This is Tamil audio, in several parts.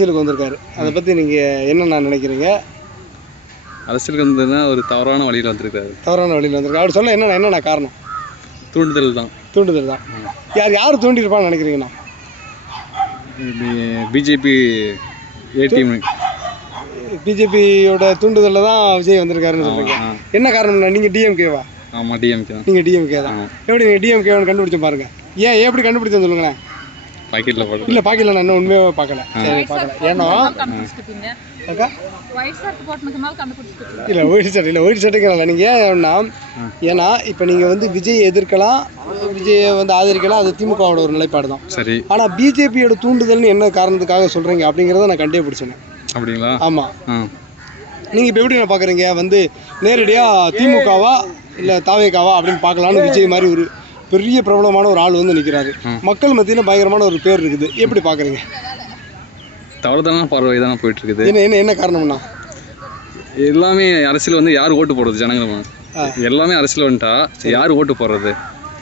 அரசியலுக்கு வந்திருக்காரு. அதை பற்றி நீங்கள் என்ன நினைக்கிறீங்க? அரசியலுக்கு வந்ததுன்னா ஒரு தவறான வழியில் வந்திருக்காரு. தவறான வழியில் வந்திருக்காரு. அவர் சொல்ல என்னென்ன காரணம்? தூண்டுதல் தான். தூண்டுதல் தான். யார் தூண்டியிருப்பான்னு நினைக்கிறீங்கண்ணா? BJP ATM. பிஜேபியோட தூண்டுதலில் தான் விஜய் வந்திருக்காருன்னு சொல்கிறீங்க. என்ன காரணம்னா நீங்கள் டிஎம்கேவா? ஆமாம், டிஎம்கே தான். நீங்கள் டிஎம்கே தான். எப்படி நீங்கள் டிஎம்கேன்னு கண்டுபிடிச்ச பாருங்க. ஏன் எப்படி கண்டுபிடிச்சேன்னு சொல்லுங்களேன். பாக்கெட்டில் போட்டு இல்லை பாக்கெட்டில் நான் இன்னும் உண்மையாக பார்க்கல. சரி பார்க்கல. ஏன்னா இல்லை ஒயிட் ஷர்ட்டுக்கு இல்லை. நீங்கள் ஏன்னா இப்போ நீங்கள் வந்து விஜய் எதிர்க்கலாம், விஜயை வந்து ஆதரிக்கலாம். அது திமுகவோட ஒரு நிலைப்பாடு தான். சரி. ஆனால் பிஜேபியோட தூண்டுதல்னு என்ன காரணத்துக்காக சொல்கிறீங்க அப்படிங்கிறத நான் கண்டே பிடிச்சேன். அப்படிங்களா? ஆமாம். நீங்கள் இப்போ எப்படி நான் பார்க்குறீங்க? வந்து நேரடியாக திமுகவா இல்லை தாவேகாவா அப்படின்னு பார்க்கலான்னு விஜய் மாதிரி ஒரு பெரிய பிரபலமான ஒரு ஆள் வந்து நிற்கிறாரு. மக்கள் மத்தியில் பயங்கரமான ஒரு பேர் இருக்குது. எப்படி பார்க்குறீங்க? தவறுதான பார்வை தானே போயிட்டு இருக்குது. என்ன காரணம்னா எல்லாமே அரசியல் வந்து யார் ஓட்டு போடுறது? ஜனங்கள் எல்லாமே அரசியல் வந்துட்டா யார் ஓட்டு போடுறது?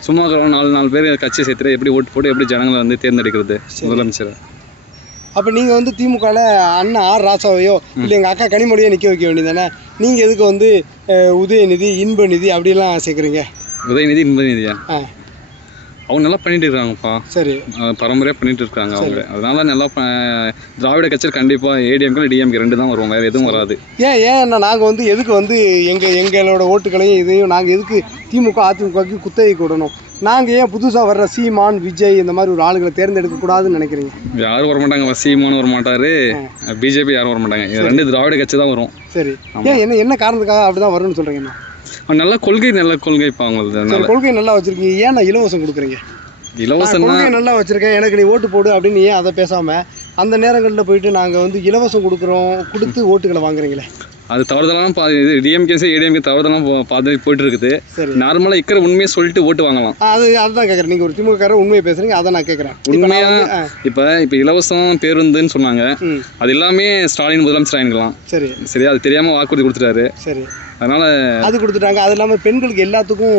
சும்மா 4 பேர் கட்சி சேர்த்துட்டு எப்படி ஓட்டு போட்டு எப்படி ஜனங்களை வந்து தேர்ந்தெடுக்கிறது முதலமைச்சர்? அப்போ நீங்கள் வந்து திமுகவில் அண்ணன் ஆர் ராசாவையோ இல்லை எங்கள் அக்கா கனிமொழியோ நிற்க வைக்க வேண்டியதானே? நீங்கள் எதுக்கு வந்து உதயநிதி, இன்பநிதி அப்படிலாம் சேர்க்குறீங்க? உதயநிதி, இன்பநிதியா? அவங்க நல்லா பண்ணிட்டு இருக்காங்கப்பா. சரி. பரம்பரையாக பண்ணிட்டு இருக்காங்க அவங்க. அதனால நல்லா திராவிட கட்சியில் கண்டிப்பாக ஏடிஎம்கே டிஎம்கே 2 தான் வருவாங்க, வேறு எதுவும் வராது. ஏன் நாங்கள் வந்து எதுக்கு வந்து எங்களோட ஓட்டுகளையும் இதையும் நாங்கள் எதுக்கு திமுக அதிமுகவுக்கு குத்தகை கொடுக்கணும்? நாங்கள் ஏன் புதுசாக வர்ற சீமான், விஜய் இந்த மாதிரி ஒரு ஆளுகளை தேர்ந்தெடுக்கக்கூடாதுன்னு நினைக்கிறீங்க? யாரும் வரமாட்டாங்க. சீமான் வரமாட்டாரு, பிஜேபி யாரும் வரமாட்டாங்க. 2 திராவிட கட்சி தான் வரும். சரி. என்ன காரணத்துக்காக அப்படி தான் வரும்னு சொல்கிறீங்கண்ணா? நல்ல கொள்கை இப்போ அவங்களுக்கு. கொள்கை நல்லா வச்சுருக்கீங்க. ஏன் நான் இலவசம் கொடுக்குறீங்க? இலவசம் கொள்கை நல்லா வச்சுருக்கேன், எனக்கு நீ ஓட்டு போடு அப்படின்னு ஏன் அதை பேசாமல் அந்த நேரங்களில் போயிட்டு நாங்கள் வந்து இலவசம் கொடுத்து ஓட்டுகளை வாங்குறீங்களே? அது தவறுதலாம் இது டிஎம்கேஸே ஏடிஎம்கே தவறுதலாம் பார்த்து போயிட்டு இருக்குது. நார்மலாக இருக்கிற உண்மையை சொல்லிட்டு ஓட்டு வாங்கலாம். அதுதான் கேட்குறேன். நீங்கள் ஒரு திமுக உண்மையை பேசுகிறீங்க, அதை நான் கேட்குறேன். உண்மையாக இப்போ இலவசம் பேருந்துன்னு சொன்னாங்க. அது எல்லாமே ஸ்டாலின் முதலமைச்சர் ஆகிக்கலாம். சரி, அது தெரியாமல் வாக்குறுதி கொடுத்துட்டாரு. சரி, அதனால அது கொடுத்துட்டாங்க. அது இல்லாமல் பெண்களுக்கு எல்லாத்துக்கும்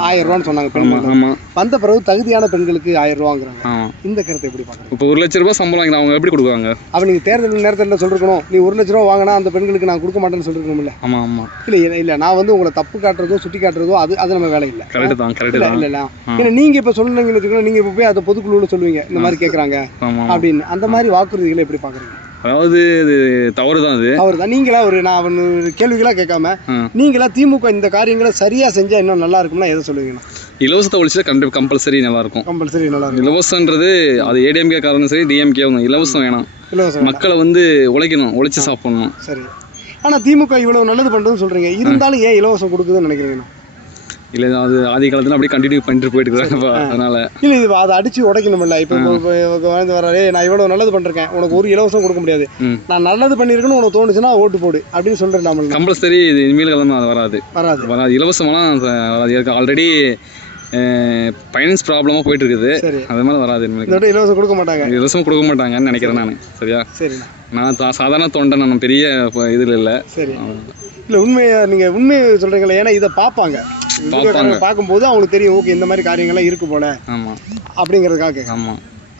1000 ரூபான்னு சொன்னாங்க. ஆமாம், வந்த பிறகு தகுதியான பெண்களுக்கு 1000 ரூபாங்கிறாங்க. இந்த கருத்தை எப்படி பார்க்குறேன்? இப்போ 1 லட்ச ரூபாய் சம்பளம் வாங்கினா அவங்க எப்படி கொடுக்குவாங்க? அப்போ நீங்கள் தேர்தல் நேரத்தில் சொல்லிருக்கணும், நீ 1 லட்ச ரூபா வாங்கினா அந்த பெண்களுக்கு நான் கொடுக்க மாட்டேன்னு சொல்லிருக்கணும்ல? ஆமாம் ஆமாம். இல்லை நான் வந்து உங்களை தப்பு காட்டுறதோ சுட்டி காட்டுறதோ அது நம்ம வேலை இல்லை. கரெக்டு தான். இல்லை ஏன்னா நீங்கள் இப்போ சொன்னீங்கன்னு வச்சுக்கோங்க, நீங்கள் இப்போ போய் அதை பொதுக்குழுன்னு சொல்லுவீங்க, இந்த மாதிரி கேட்குறாங்க அப்படின்னு. அந்த மாதிரி வாக்குறுதிகளை எப்படி பார்க்குறீங்க? அதாவது இது தவறு தான். நீங்களா நான் கேள்விகளாக கேட்காம நீங்களா திமுக இந்த காரியங்களை சரியா செஞ்சா இன்னும் நல்லா இருக்கும்னா எதை சொல்லுவீங்கன்னா? இலவசத்தை ஒழிச்சா கம்பல்சரி நல்லா இருக்கும். இலவசன்றது அது ஏடிஎம்கே காரணம் சரி, டிஎம்கே இலவசம் வேணாம். மக்களை வந்து உழைச்சு சாப்பிடணும். சரி. ஆனால் திமுக இவ்வளவு நல்லது பண்ணுறதுன்னு சொல்றீங்க, இருந்தாலும் ஏன் இலவசம் கொடுக்குதுன்னு நினைக்கிறீங்கன்னா? இல்லை, அது ஆதி காலத்தில் அப்படியே கண்டினியூ பண்ணிட்டு போயிட்டு இருக்காங்க. அதனால இல்லை, இது அதை அடிச்சு உடைக்கணும்ல. இப்போ வந்து வர்றாரு, நான் இவ்வளோ நல்லது பண்ணிருக்கேன், உனக்கு ஒரு இலவசம் கொடுக்க முடியாது, நான் நல்லது பண்ணியிருக்கேன்னு உனக்கு தோணுச்சுன்னா ஓட்டு போடு அப்படின்னு சொல்லிடலாமல். கம்பல்சரி இது இனிமேல் அது வராது. இலவசமெல்லாம் வராது. ஆல்ரெடி ஃபைனான்ஸ் ப்ராப்ளமாக போயிட்டு இருக்குது. அது மாதிரி வராது. இலவசம் கொடுக்க மாட்டாங்கன்னு நினைக்கிறேன் நான். சரியா? சரி. நான் சாதாரண தொண்டை, நான் பெரிய இதில் இல்லை. சரி. இல்லை, நீங்கள் உண்மையை சொல்கிறீங்களா? ஏன்னா இதை பார்ப்பாங்க, பார்க்கும்போது அவங்களுக்கு தெரியும், ஓகே இந்த மாதிரி காரியங்கள்லாம் இருக்கு போல. ஆமாம், அப்படிங்கிறதுக்காக. ஆமாம்.